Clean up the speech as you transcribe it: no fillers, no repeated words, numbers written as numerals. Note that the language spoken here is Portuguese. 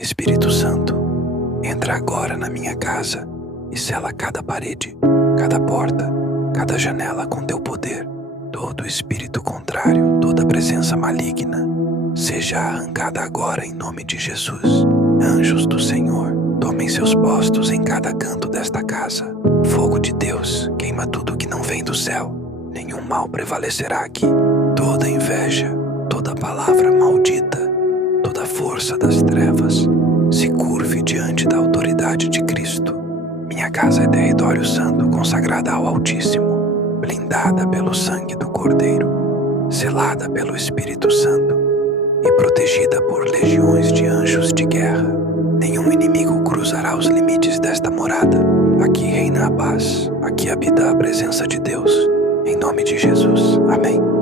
Espírito Santo, entra agora na minha casa e sela cada parede, cada porta, cada janela com teu poder. Todo espírito contrário, toda presença maligna, seja arrancada agora em nome de Jesus. Anjos do Senhor, tomem seus postos em cada canto desta casa. Fogo de Deus, queima tudo que não vem do céu. Nenhum mal prevalecerá aqui. Toda inveja, toda palavra maldita, toda força das trevas, se curve diante da autoridade de Cristo. Minha casa é território santo, consagrada ao Altíssimo, blindada pelo sangue do Cordeiro, selada pelo Espírito Santo e protegida por legiões de anjos de guerra. Nenhum inimigo cruzará os limites desta morada. Aqui reina a paz, aqui habita a presença de Deus. Em nome de Jesus. Amém.